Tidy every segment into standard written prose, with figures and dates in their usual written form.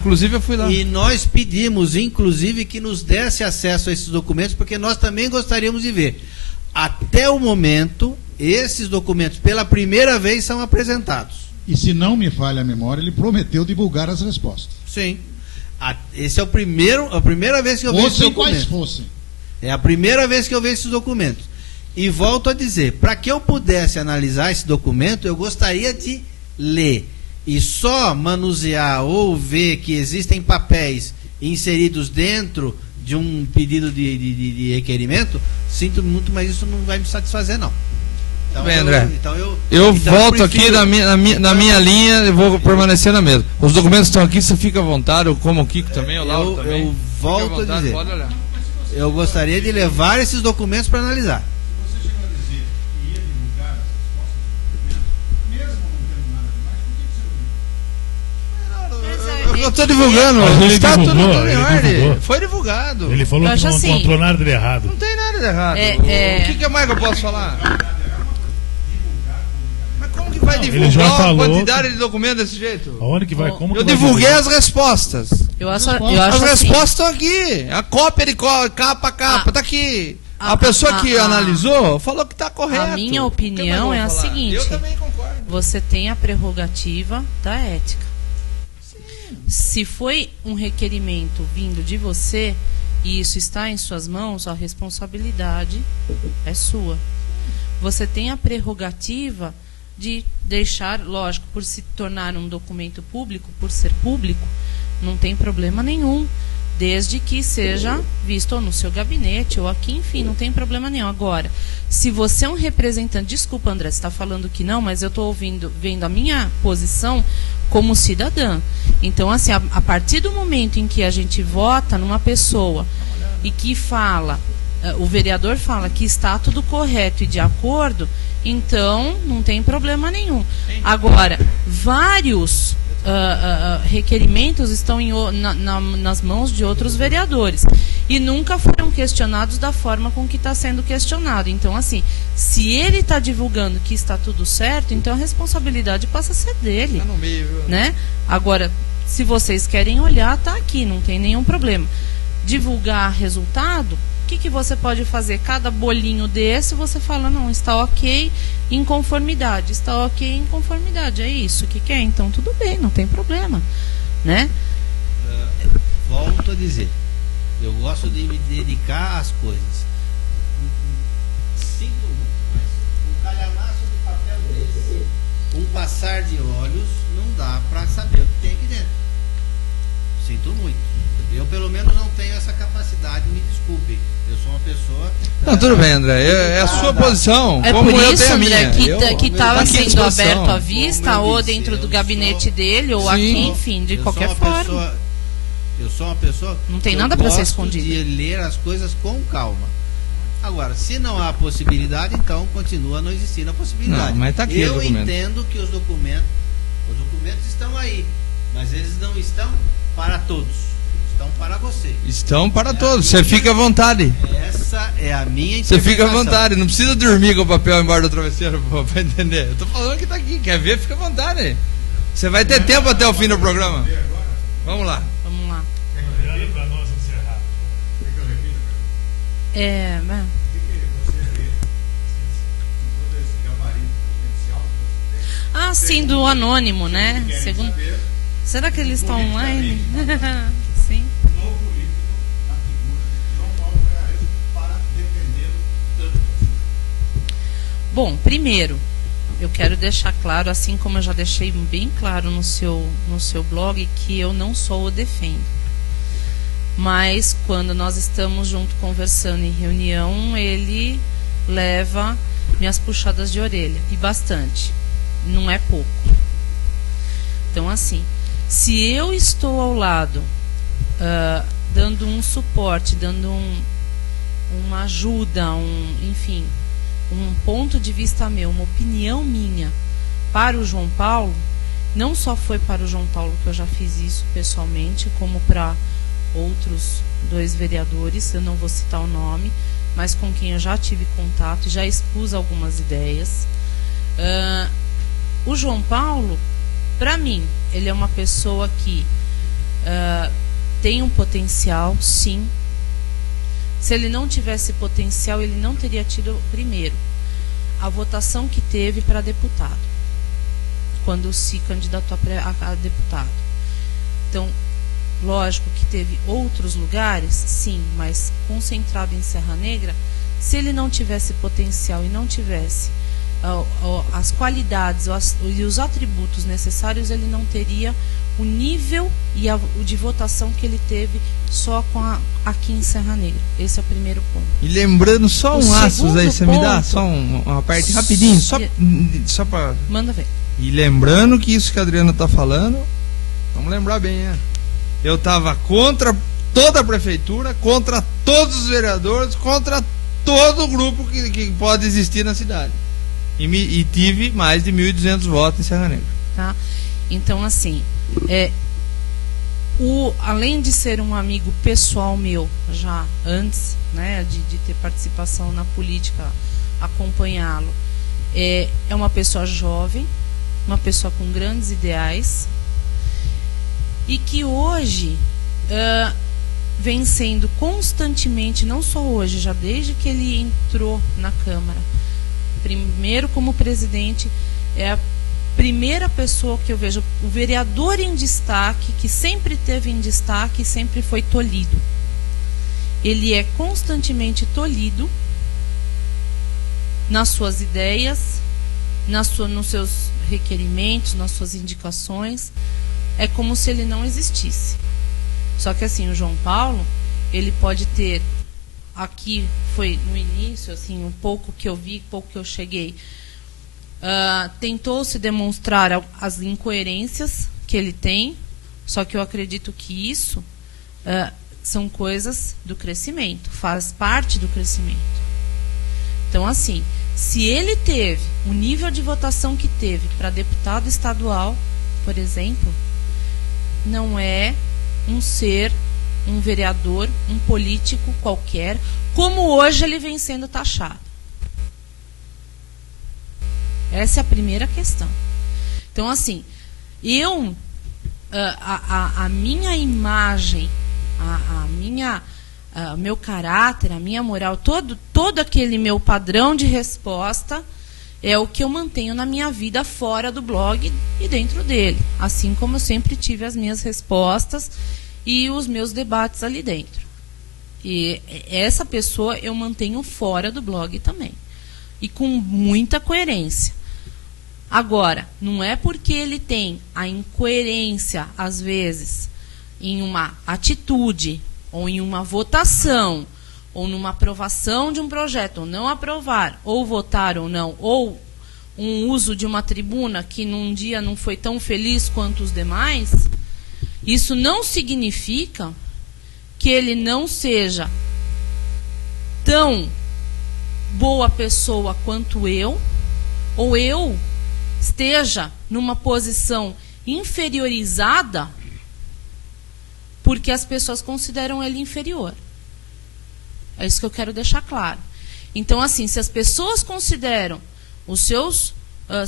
Inclusive eu fui lá. E nós pedimos, inclusive, que nos desse acesso a esses documentos, porque nós também gostaríamos de ver. Até o momento, esses documentos, pela primeira vez, são apresentados. E se não me falha a memória, ele prometeu divulgar as respostas. Sim. Esse é a primeira vez que eu vejo esses Fossem documentos. quais fossem. É a primeira vez que eu vejo esses documentos. E volto a dizer, para que eu pudesse analisar esse documento, eu gostaria de ler. E só manusear ou ver que existem papéis inseridos dentro de um pedido de requerimento, sinto muito, mas isso não vai me satisfazer, não. Então, bem, André, então eu volto prefiro... aqui na minha linha, eu vou permanecer na mesma. Os documentos estão aqui, você fica à vontade, eu como o Kiko também, o Lauro também. Eu volto a dizer, eu gostaria de levar esses documentos para analisar. Você chegou a dizer que ia divulgar as respostas do documento, mesmo não tendo nada demais, por que você não viu? Eu estou divulgando, Mas ele está divulgou, tudo em ele ordem. divulgou. Foi divulgado. Ele falou Eu que acho não assim, encontrou nada de errado. Não tem nada de errado. O que mais que eu posso falar? Mas como que vai Não, ele divulgar já uma falou quantidade de documentos desse jeito? Aonde que vai? Como Eu que vai divulguei divulgar? as respostas. eu acho As assim, respostas estão aqui. A cópia de capa a capa, tá aqui. A pessoa que analisou falou que tá correto. a minha O que mais opinião eu é a vou falar? seguinte: Eu também concordo. você tem a prerrogativa da ética. Se foi um requerimento vindo de você e isso está em suas mãos, a responsabilidade é sua. Você tem a prerrogativa de deixar, lógico, por se tornar um documento público, por ser público, não tem problema nenhum, desde que seja visto ou no seu gabinete ou aqui, enfim, não tem problema nenhum. Agora, se você é um representante, desculpa, André, você está falando que não, mas eu estou vendo a minha posição como cidadã. Então, assim, a partir do momento em que a gente vota numa pessoa e que fala, o vereador fala que está tudo correto e de acordo, então não tem problema nenhum. Agora, vários requerimentos estão nas mãos de outros vereadores e nunca foram questionados da forma com que está sendo questionado. Então, assim, se ele está divulgando que está tudo certo, então a responsabilidade passa a ser dele. Tá no meio, viu? Né? Agora, se vocês querem olhar, tá aqui, não tem nenhum problema. Divulgar resultado, o que você pode fazer? Cada bolinho desse, você fala, não, está ok, em conformidade. Está ok, em conformidade. É isso que quer? Então, tudo bem, não tem problema. Né? Volto a dizer, eu gosto de me dedicar às coisas. Sinto muito, mas um calhamaço de papel desse, um passar de olhos, não dá para saber o que tem aqui dentro. Sinto muito. Eu, pelo menos, não tenho essa capacidade, me desculpe. Eu sou uma pessoa... Não, tudo bem, André. É a sua posição. É como por eu isso, tenho a minha. André, que estava tá aqui à sendo disposição. aberto à vista, Como eu ou disse, dentro do eu gabinete sou- dele, ou Sim. aqui, enfim, de Eu qualquer sou uma forma. pessoa- eu sou uma pessoa... Não tem que nada eu pra ser gosto escondido. de ler as coisas com calma. Agora, se não há possibilidade, então continua não existindo a possibilidade. Não, mas tá aqui o eu documento. entendo que os documentos estão aí, mas eles não estão para todos. Estão para você. Estão para todos. Você fica à vontade. Essa é a minha Você fica à interpretação. vontade. Não precisa dormir com o papel embaixo do travesseiro para entender. Eu tô falando que tá aqui. Quer ver? Fica à vontade. Você vai ter tempo até o fim do programa. Vamos lá. Vamos lá. Para nós encerrar. Né? Ah, sim, do anônimo, né? Segundo... Será que eles estão online? Sim. Bom, primeiro, eu quero deixar claro, assim como eu já deixei bem claro no seu blog, que eu não só o defendo. Mas quando nós estamos junto conversando em reunião, ele leva minhas puxadas de orelha, e bastante. Não é pouco. Então, assim, se eu estou ao lado, dando um suporte, dando uma ajuda, enfim, um ponto de vista meu, uma opinião minha para o João Paulo, não só foi para o João Paulo que eu já fiz isso pessoalmente, como para outros 2 vereadores, eu não vou citar o nome, mas com quem eu já tive contato, já expus algumas ideias. O João Paulo, para mim, ele é uma pessoa que tem um potencial, sim. Se ele não tivesse potencial, ele não teria tido, primeiro, a votação que teve para deputado, quando se candidatou a deputado. Então, lógico que teve outros lugares, sim, mas concentrado em Serra Negra, se ele não tivesse potencial e não tivesse as qualidades e os atributos necessários, ele não teria o nível e o de votação que ele teve só aqui em Serra Negra. Esse é o primeiro ponto. E lembrando só O um aspas aí, segundo você me dá ponto- só uma parte rapidinho, só para. Manda ver. E lembrando que isso que a Adriana tá falando, vamos lembrar bem, né? Eu tava contra toda a prefeitura, contra todos os vereadores, contra todo o grupo que pode existir na cidade. E tive mais de 1.200 votos em Serra Negra. Tá? Então, assim, além de ser um amigo pessoal meu, já antes, né, de ter participação na política, acompanhá-lo, é uma pessoa jovem, uma pessoa com grandes ideais, e que hoje vem sendo constantemente, não só hoje, já desde que ele entrou na Câmara, primeiro como presidente, é a primeira pessoa que eu vejo, o vereador em destaque, que sempre teve em destaque, sempre foi tolhido. Ele é constantemente tolhido nas suas ideias, nos seus requerimentos, nas suas indicações. É como se ele não existisse. Só que assim, o João Paulo, ele pode ter, aqui foi no início, assim, um pouco que eu vi, pouco que eu cheguei, tentou se demonstrar as incoerências que ele tem, só que eu acredito que isso são coisas do crescimento, faz parte do crescimento. Então, assim, se ele teve o nível de votação que teve para deputado estadual, por exemplo, não é um vereador, um político qualquer, como hoje ele vem sendo taxado. Essa é a primeira questão. Então, assim, a minha imagem, meu caráter, a minha moral, todo aquele meu padrão de resposta é o que eu mantenho na minha vida fora do blog e dentro dele. Assim como eu sempre tive as minhas respostas e os meus debates ali dentro. E essa pessoa eu mantenho fora do blog também. E com muita coerência. Agora, não é porque ele tem a incoerência, às vezes, em uma atitude, ou em uma votação, ou numa aprovação de um projeto, ou não aprovar, ou votar ou não, ou um uso de uma tribuna que num dia não foi tão feliz quanto os demais, isso não significa que ele não seja tão boa pessoa quanto eu, ou eu esteja numa posição inferiorizada porque as pessoas consideram ele inferior. É isso que eu quero deixar claro. Então, assim, se as pessoas consideram, os seus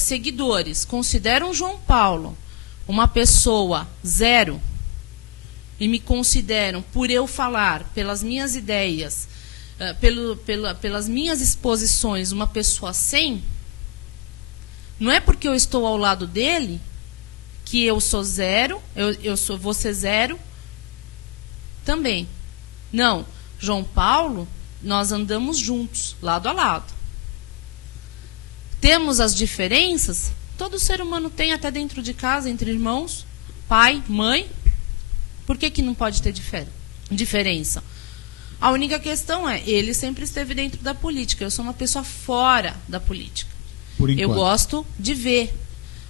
seguidores consideram João Paulo uma pessoa zero, e me consideram, por eu falar, pelas minhas ideias, pelas minhas exposições, uma pessoa 100, não é porque eu estou ao lado dele que eu sou zero, vou ser zero também. Não, João Paulo, nós andamos juntos, lado a lado. Temos as diferenças, todo ser humano tem, até dentro de casa, entre irmãos, pai, mãe. Por que não pode ter diferença? A única questão é, ele sempre esteve dentro da política, eu sou uma pessoa fora da política. Por enquanto. Eu gosto de ver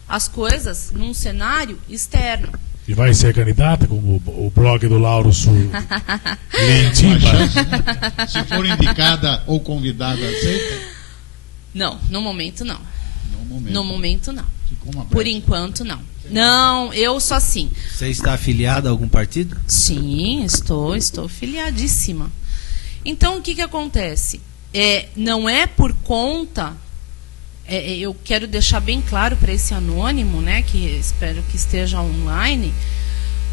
as coisas num cenário externo. E vai ser candidata, como o blog do Lauro Sul. Se for indicada ou convidada, aceita? Não, no momento não. No momento não. Ficou uma Por brecha. enquanto não. Não, eu sou assim. Você está afiliado a algum partido? Sim, estou filiadíssima. Então, o que acontece? Não é por conta... eu quero deixar bem claro para esse anônimo, né, que espero que esteja online,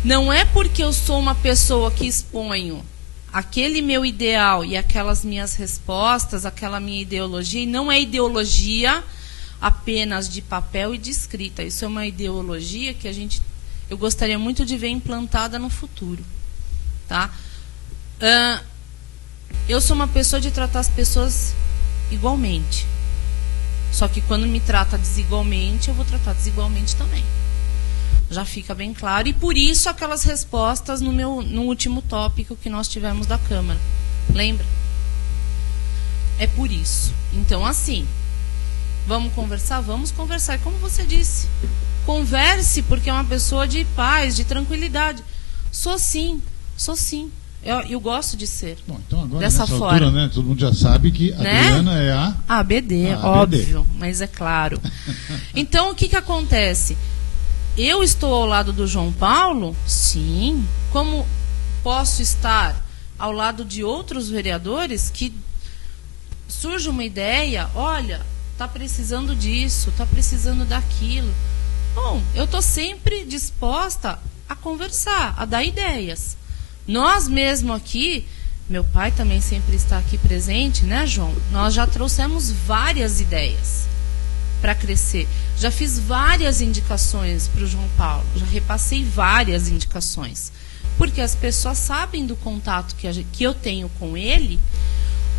Não é porque eu sou uma pessoa que exponho aquele meu ideal e aquelas minhas respostas, aquela minha ideologia, e não é ideologia apenas de papel e de escrita. Isso é uma ideologia que eu gostaria muito de ver implantada no futuro. Tá? Eu sou uma pessoa de tratar as pessoas igualmente. Só que quando me trata desigualmente, eu vou tratar desigualmente também. Já fica bem claro. E por isso aquelas respostas no último tópico que nós tivemos da Câmara. Lembra? É por isso. Então, assim, vamos conversar? Vamos conversar. E como você disse, converse, porque é uma pessoa de paz, de tranquilidade. Sou sim. Eu gosto de ser. Bom, então agora, dessa nessa forma. altura, né, todo mundo já sabe que a Né? Adriana é a ABD, óbvio, mas é claro. Então, o que acontece? Eu estou ao lado do João Paulo? Sim. Como posso estar ao lado de outros vereadores que surge uma ideia, olha, está precisando disso, está precisando daquilo. Bom, eu estou sempre disposta a conversar, a dar ideias. Nós mesmo aqui, meu pai também sempre está aqui presente, né, João? Nós já trouxemos várias ideias para crescer. Já fiz várias indicações para o João Paulo, já repassei várias indicações. Porque as pessoas sabem do contato que eu tenho com ele.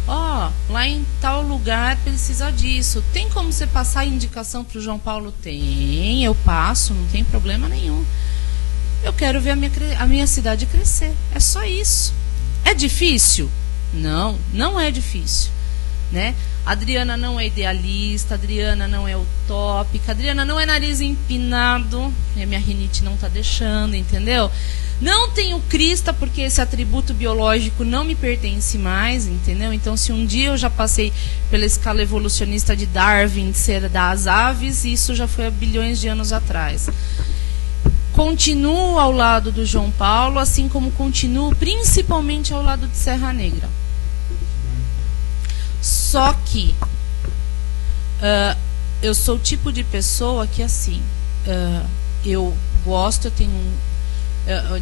Lá em tal lugar precisa disso. Tem como você passar a indicação para o João Paulo? Tem, eu passo, não tem problema nenhum. Eu quero ver a minha cidade crescer. É só isso. É difícil? Não, não é difícil. Né? A Adriana não é idealista, a Adriana não é utópica, a Adriana não é nariz empinado, a minha rinite não está deixando, entendeu? Não tenho crista porque esse atributo biológico não me pertence mais, entendeu? Então, se um dia eu já passei pela escala evolucionista de Darwin, de ser das aves, isso já foi há bilhões de anos atrás. Continuo ao lado do João Paulo, assim como continuo principalmente ao lado de Serra Negra. Só que eu sou o tipo de pessoa que, assim, eu tenho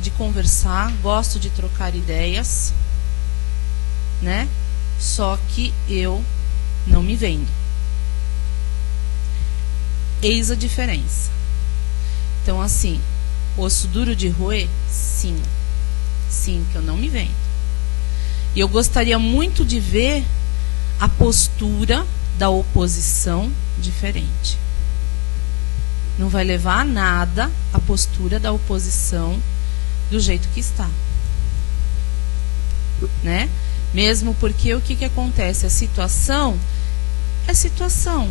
de conversar, gosto de trocar ideias, né? Só que eu não me vendo. Eis a diferença. Então, assim, osso duro de roer? Sim, que eu não me vendo. E eu gostaria muito de ver a postura da oposição diferente. Não vai levar a nada a postura da oposição do jeito que está. Né? Mesmo porque o que acontece? A situação é situação.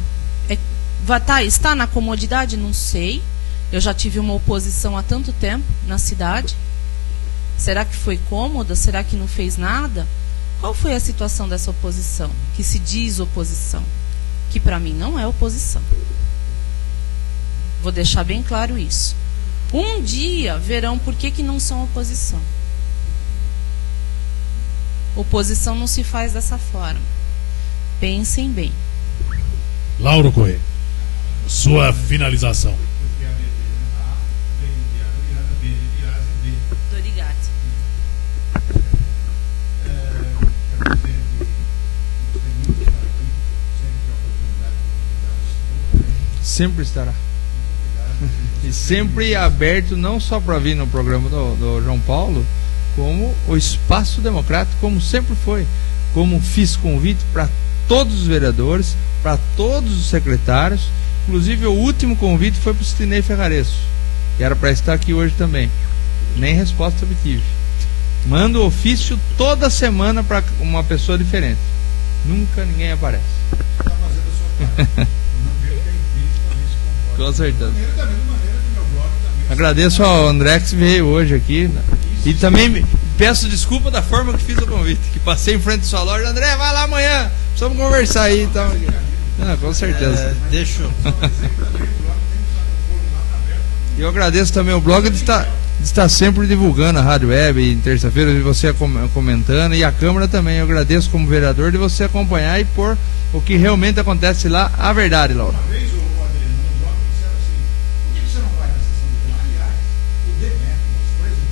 Está na comodidade? Não sei. Eu já tive uma oposição há tanto tempo na cidade. Será que foi cômoda? Será que não fez nada? Qual foi a situação dessa oposição? Que se diz oposição. Que para mim não é oposição. Vou deixar bem claro isso. Um dia verão por que não são oposição. Oposição não se faz dessa forma. Pensem bem. Lauro Corrêa, sua finalização. Dorigati. Sempre estará. E sempre aberto não só para vir no programa do João Paulo, como o espaço democrático, como sempre foi. Como fiz convite para todos os vereadores, para todos os secretários. Inclusive o último convite foi para o Sidnei Ferraresso, que era para estar aqui hoje também. Nem resposta obtive. Mando ofício toda semana para uma pessoa diferente. Nunca ninguém aparece. Está fazendo a sua parte. Com certeza. Da mesma maneira que meu blog também. Agradeço ao André que veio hoje aqui. E também peço desculpa da forma que fiz o convite. Que passei em frente à sua loja. André, vai lá amanhã. Precisamos conversar aí. Então. Com certeza. Deixa eu... E eu agradeço também o blog de estar sempre divulgando a Rádio Web. E terça-feira de você comentando. E a Câmara também. Eu agradeço como vereador de você acompanhar e pôr o que realmente acontece lá. A verdade, Laura. Uma vez o Adriano no blog disseram assim: por que você não vai na sessão de Câmara? Aliás, o Demetrio, nosso presidente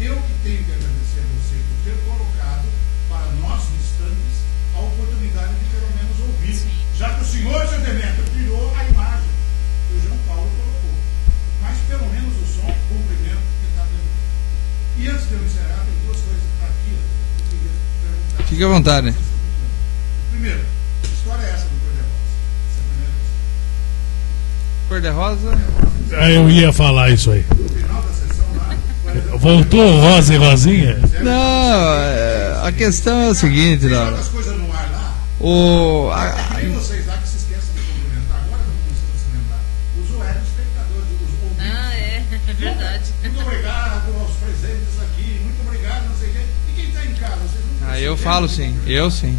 eu que tenho que agradecer a você por ter colocado para nós distantes a oportunidade de pelo menos ouvir. Sim. Já que o senhor, seu Demetrio, tirou a imagem que o João Paulo colocou. Mas pelo menos o som, cumprimento que está dentro. E antes de eu encerrar, tem duas coisas que estão aqui, eu queria perguntar. Fique à vontade, né? Primeiro, que história é essa do Cor-de-Rosa? Essa é a primeira questão. Cor-de-Rosa? Eu ia falar isso aí. No final da sessão lá, Voltou Rosa e Rosinha? Não, a questão é o seguinte, Tem Laura. outras coisas no ar lá. O, Tem vocês lá que se esquecem de cumprimentar. Agora estão começando a se lembrar. Os telespectadores, os ouvintes. Ah, é verdade. Muito obrigado aos presentes aqui. Muito obrigado, não sei o quê. E quem está em casa? Vocês não eu falo sim, eu sim.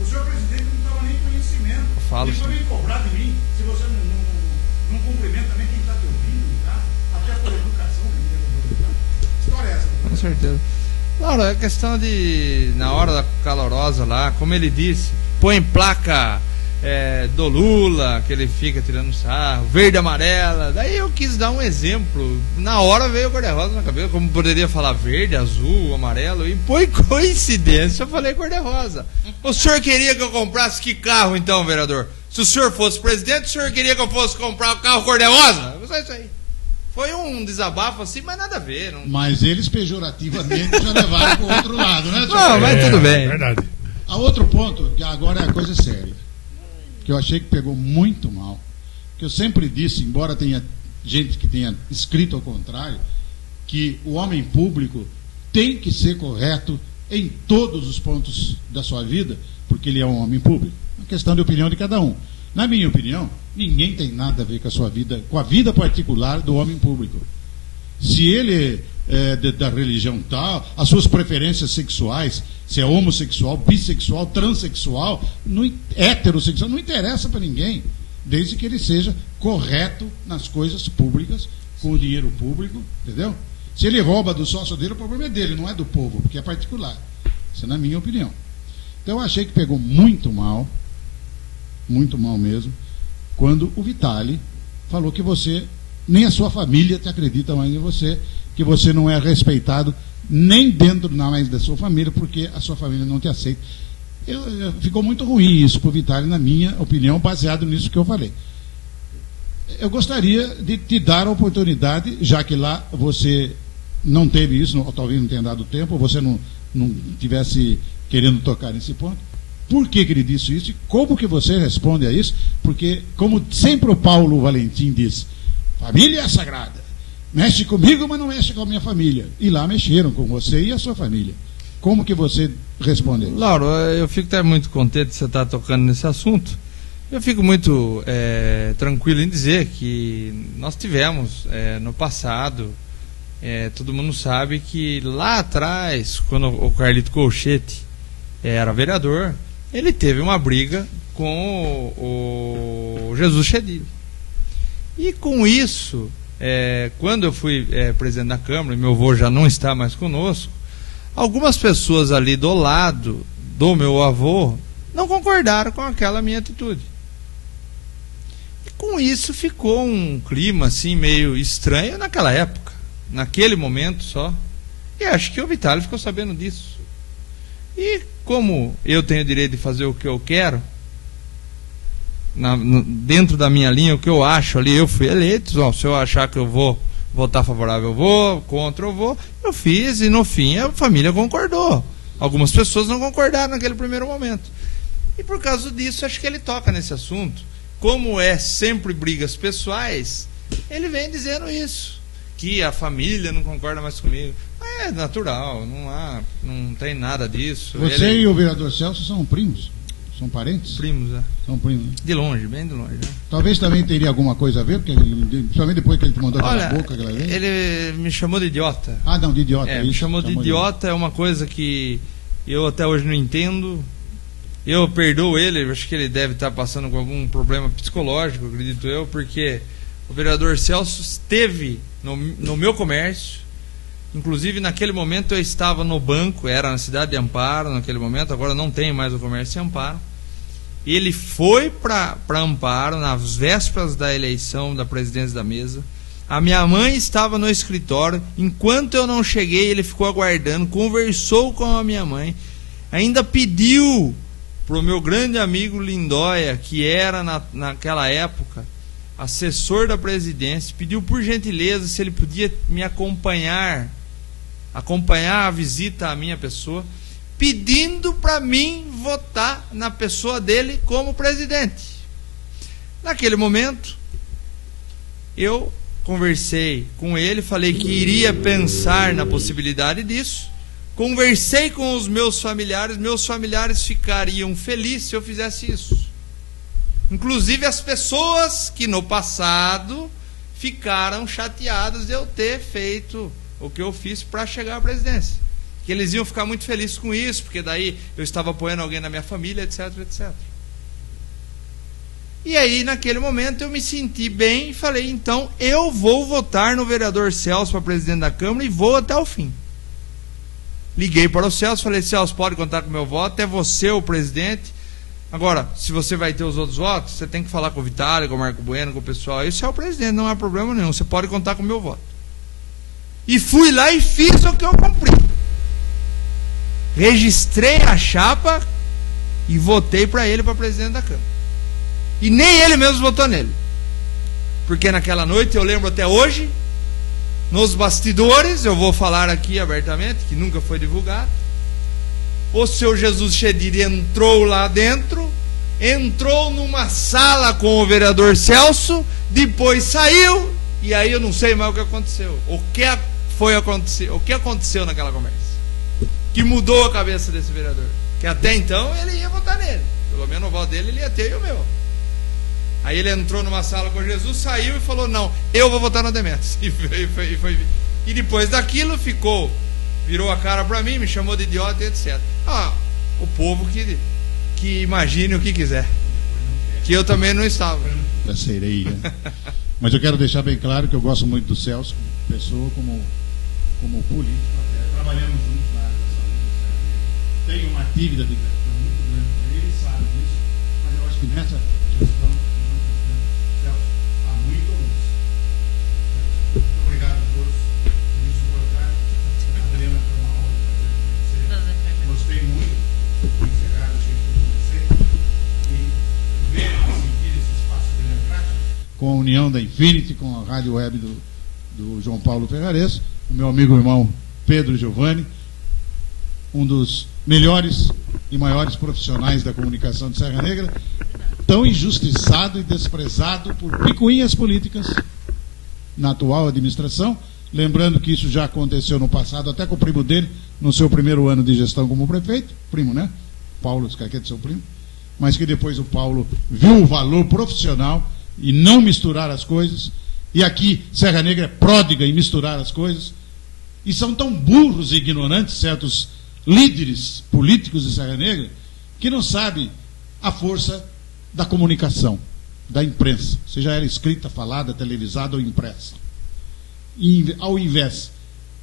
O senhor presidente não estava nem conhecimento. Eu falo Ele foi sim. nem cobrar de mim. Se você não cumprimenta nem quem está te ouvindo, tá? Até por educação. Que história é essa? Com certeza. Laura, a questão de, na hora da calorosa lá, como ele disse, põe placa do Lula, que ele fica tirando sarro, verde e amarela. Daí eu quis dar um exemplo. Na hora veio o cor-de-rosa na cabeça, como poderia falar verde, azul, amarelo, e por coincidência eu falei cor-de-rosa. O senhor queria que eu comprasse que carro então, vereador? Se o senhor fosse presidente, o senhor queria que eu fosse comprar o carro cor-de-rosa? Só isso aí. Foi um desabafo assim, mas nada a ver. Não, Mas eles pejorativamente já levaram para o outro lado, né, senhor? não mas tudo bem. Verdade. A outro ponto, que agora é a coisa séria, que eu achei que pegou muito mal, que eu sempre disse, embora tenha gente que tenha escrito ao contrário, que o homem público tem que ser correto em todos os pontos da sua vida, porque ele é um homem público. É uma questão de opinião de cada um. Na minha opinião, ninguém tem nada a ver com a sua vida, com a vida particular do homem público. Se ele é da religião tal, as suas preferências sexuais, se é homossexual, bissexual, transexual, heterossexual, não interessa para ninguém, desde que ele seja correto nas coisas públicas, com o dinheiro público, entendeu? Se ele rouba do sócio dele, o problema é dele, não é do povo, porque é particular. Isso é na minha opinião. Então eu achei que pegou muito mal mesmo, quando o Vitali falou que você, nem a sua família te acredita mais em você, que você não é respeitado nem dentro mais da sua família, porque a sua família não te aceita. Ficou muito ruim isso para o Vitali, na minha opinião, baseado nisso que eu falei. Eu gostaria de te dar a oportunidade, já que lá você não teve isso, ou talvez não tenha dado tempo, ou você não tivesse querendo tocar nesse ponto. Por que ele disse isso e como que você responde a isso? Porque, como sempre o Paulo Valentim diz, família é sagrada. Mexe comigo, mas não mexe com a minha família. E lá mexeram com você e a sua família. Como que você respondeu? Lauro, eu fico até muito contente de você estar tocando nesse assunto. Eu fico muito tranquilo em dizer que nós tivemos no passado, todo mundo sabe que lá atrás, quando o Carlito Colchete era vereador, ele teve uma briga com o Jesus Chedid. E com isso, quando eu fui presidente da Câmara, e meu avô já não está mais conosco, algumas pessoas ali do lado do meu avô não concordaram com aquela minha atitude. E com isso ficou um clima assim meio estranho naquela época, naquele momento só. E acho que o Vitali ficou sabendo disso. E como eu tenho o direito de fazer o que eu quero, dentro da minha linha, o que eu acho ali, eu fui eleito, se eu achar que eu vou votar favorável, eu vou, contra eu vou, eu fiz, e no fim a família concordou. Algumas pessoas não concordaram naquele primeiro momento. E por causa disso, acho que ele toca nesse assunto. Como é sempre brigas pessoais, ele vem dizendo isso, que a família não concorda mais comigo. É natural, não tem nada disso. Você e o vereador Celso são primos? São parentes? Primos, São primos, né? de longe, bem de longe. Né? Talvez também teria alguma coisa a ver, porque principalmente depois que ele te mandou Olha, aquela boca, aquela vez. ele me chamou de idiota. Ah, não, de idiota. Me chamou de idiota, é uma coisa que eu até hoje não entendo. Eu perdoo ele, acho que ele deve estar passando com algum problema psicológico, acredito eu, porque o vereador Celso esteve no meu comércio. Inclusive, naquele momento eu estava no banco, era na cidade de Amparo, naquele momento, agora não tem mais o comércio em Amparo. Ele foi para Amparo, nas vésperas da eleição da presidência da mesa, A minha mãe estava no escritório. Enquanto eu não cheguei, ele ficou aguardando, conversou com a minha mãe, ainda pediu para o meu grande amigo Lindóia, que era naquela época assessor da presidência, pediu por gentileza se ele podia me acompanhar a visita à minha pessoa, pedindo para mim votar na pessoa dele como presidente. Naquele momento, eu conversei com ele, falei que iria pensar na possibilidade disso, conversei com os meus familiares ficariam felizes se eu fizesse isso. Inclusive as pessoas que no passado ficaram chateadas de eu ter feito o que eu fiz para chegar à presidência. Que eles iam ficar muito felizes com isso, porque daí eu estava apoiando alguém na minha família, etc, etc. E aí, naquele momento, eu me senti bem e falei, então, eu vou votar no vereador Celso para presidente da Câmara e vou até o fim. Liguei para o Celso, falei, Celso, pode contar com o meu voto, é você o presidente. Agora, se você vai ter os outros votos, você tem que falar com o Vitário, com o Marco Bueno, com o pessoal. Esse é o presidente, não há problema nenhum, você pode contar com o meu voto. E fui lá e fiz o que eu cumpri. Registrei a chapa e votei para ele para presidente da Câmara. E nem ele mesmo votou nele. Porque naquela noite, eu lembro até hoje, nos bastidores, eu vou falar aqui abertamente, que nunca foi divulgado, o seu Jesus Chedid entrou lá dentro, entrou numa sala com o vereador Celso, depois saiu, e aí eu não sei mais o que aconteceu. O que aconteceu naquela conversa? Que mudou a cabeça desse vereador. Que até então ele ia votar nele. Pelo menos o voto dele ele ia ter e o meu. Aí ele entrou numa sala com Jesus, saiu e falou, não, eu vou votar no Demetrios. E depois daquilo virou a cara para mim, me chamou de idiota, etc. O povo que imagine o que quiser. Que eu também não estava. Da sereia. Mas eu quero deixar bem claro que eu gosto muito do Celso, como pessoa, como político, até. Trabalhamos juntos na área da saúde. Tenho uma dívida de gestão muito grande com ele, sabe disso, mas eu acho que nessa gestão, Celso, há muito luz. Muito obrigado a todos por me suportar. Adriana, foi uma honra fazer com você. Gostei muito de encerrar o jeito que eu comecei e ver e sentir esse espaço democrático com a união da Infinity, com a rádio web do João Paulo Ferrares, o meu amigo e irmão Pedro Giovanni, um dos melhores e maiores profissionais da comunicação de Serra Negra, tão injustiçado e desprezado por picuinhas políticas na atual administração, lembrando que isso já aconteceu no passado, até com o primo dele, no seu primeiro ano de gestão como prefeito, primo, né? Paulo Scaquete, seu primo, mas que depois o Paulo viu o valor profissional e não misturar as coisas, e aqui Serra Negra é pródiga em misturar as coisas, e são tão burros e ignorantes certos líderes políticos de Serra Negra, que não sabem a força da comunicação, da imprensa, seja ela escrita, falada, televisada ou impressa. E, ao invés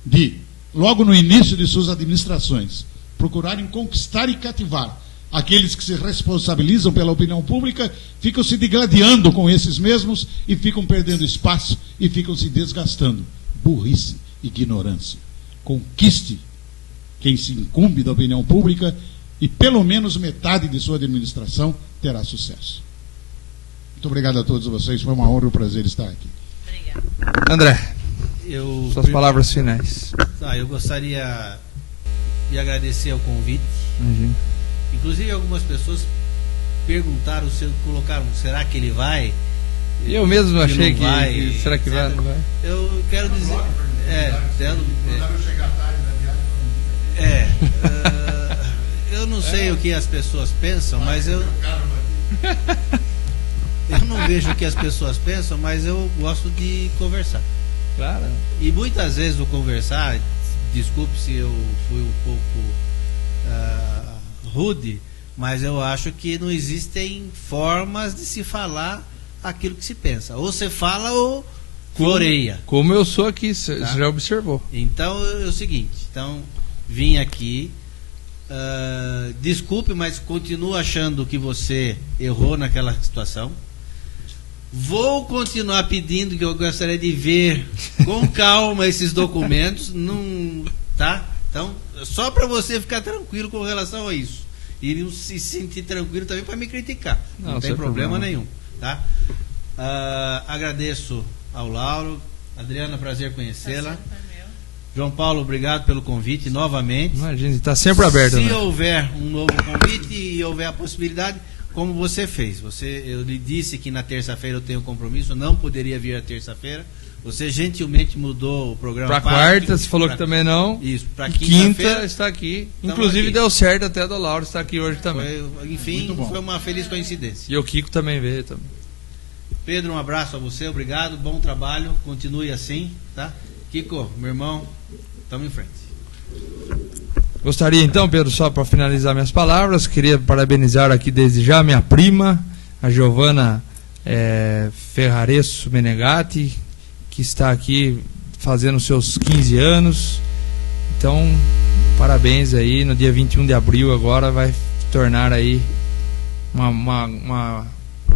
de, logo no início de suas administrações, procurarem conquistar e cativar aqueles que se responsabilizam pela opinião pública, ficam se degladiando com esses mesmos e ficam perdendo espaço e ficam se desgastando. Burrice, ignorância. Conquiste quem se incumbe da opinião pública e pelo menos metade de sua administração terá sucesso. Muito obrigado a todos vocês, foi uma honra e um prazer estar aqui. Obrigada. André, suas palavras finais. Eu gostaria de agradecer o convite. Imagina. Inclusive algumas pessoas perguntaram, colocaram, será que ele vai? Eu mesmo achei que vai, será que vai? Não vai? Eu quero dizer, eu não sei o que as pessoas pensam, mas eu não vejo o que as pessoas pensam, mas eu gosto de conversar. Claro. E muitas vezes o conversar, desculpe se eu fui um pouco rude, mas eu acho que não existem formas de se falar aquilo que se pensa. Ou você fala ou floreia. Como eu sou aqui, você já observou. Então é o seguinte, vim aqui, desculpe, mas continuo achando que você errou naquela situação. Vou continuar pedindo, que eu gostaria de ver com calma esses documentos, não, tá? Então, só para você ficar tranquilo com relação a isso. E não se sentir tranquilo também para me criticar. Não tem problema nenhum, tá? Agradeço ao Lauro. Adriana, prazer conhecê-la. João Paulo, obrigado pelo convite novamente. Imagina, está sempre aberto. Se né? houver um novo convite e houver a possibilidade, como você fez. Eu lhe disse que na terça-feira eu tenho compromisso, não poderia vir a terça-feira. Você gentilmente mudou o programa. Para quarta, você falou que também não. Isso, para quinta está aqui. Inclusive aqui. Deu certo até do Lauro estar aqui hoje também. Enfim, foi uma feliz coincidência. E o Kiko também veio também. Pedro, um abraço a você, obrigado, bom trabalho, continue assim, tá? Kiko, meu irmão, estamos em frente. Gostaria então, Pedro, só para finalizar minhas palavras, queria parabenizar aqui desde já minha prima, a Giovana Ferraresso Menegatti, que está aqui fazendo seus 15 anos. Então, parabéns aí, no dia 21 de abril agora vai tornar aí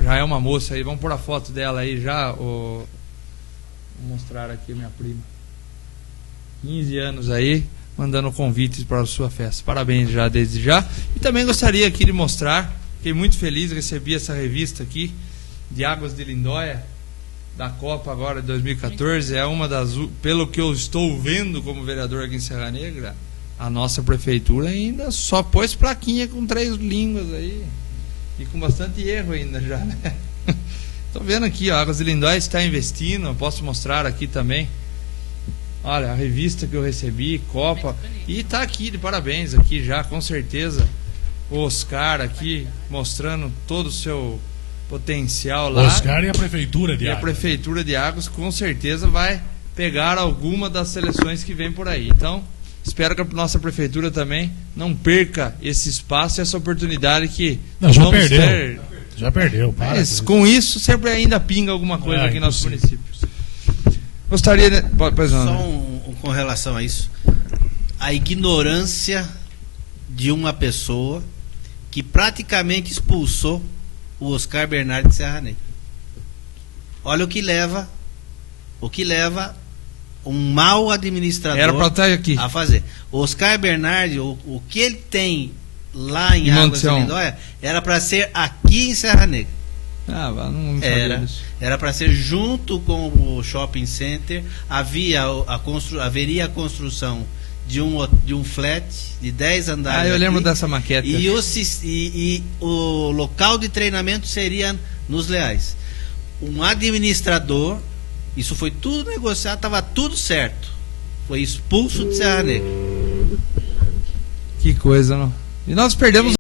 já é uma moça aí, vamos pôr a foto dela aí já, vou mostrar aqui minha prima. 15 anos aí, mandando convites para a sua festa. Parabéns já desde já. E também gostaria aqui de mostrar, fiquei muito feliz, recebi essa revista aqui, de Águas de Lindóia, da Copa agora de 2014. É uma das, pelo que eu estou vendo como vereador aqui em Serra Negra, a nossa prefeitura ainda só pôs plaquinha com 3 línguas aí. E com bastante erro ainda já, né? Estou vendo aqui, ó, Águas de Lindóia está investindo, eu posso mostrar aqui também. Olha, a revista que eu recebi, Copa, e está aqui de parabéns aqui já, com certeza. O Oscar aqui, mostrando todo o seu potencial lá. Oscar e a Prefeitura de Águas. E a Prefeitura de Águas, com certeza, vai pegar alguma das seleções que vem por aí. Então, espero que a nossa Prefeitura também não perca esse espaço e essa oportunidade que já vamos perdeu. ter. Já perdeu, para. Mas com isso, sempre ainda pinga alguma coisa aqui no nosso município. Gostaria de... Só com relação a isso, a ignorância de uma pessoa que praticamente expulsou o Oscar Bernardi de Serra Negra. Olha o que leva um mau administrador Era para estar aqui a fazer. O Oscar Bernardi, o que ele tem lá em Águas de Lindóia era para ser aqui em Serra Negra. Não era para ser junto com o shopping center. Haveria a construção de um flat de 10 andares. Eu lembro dessa maquete. E o local de treinamento seria nos Leais. Um administrador, isso foi tudo negociado, estava tudo certo. Foi expulso de Serra Negra. Que coisa, não? E nós perdemos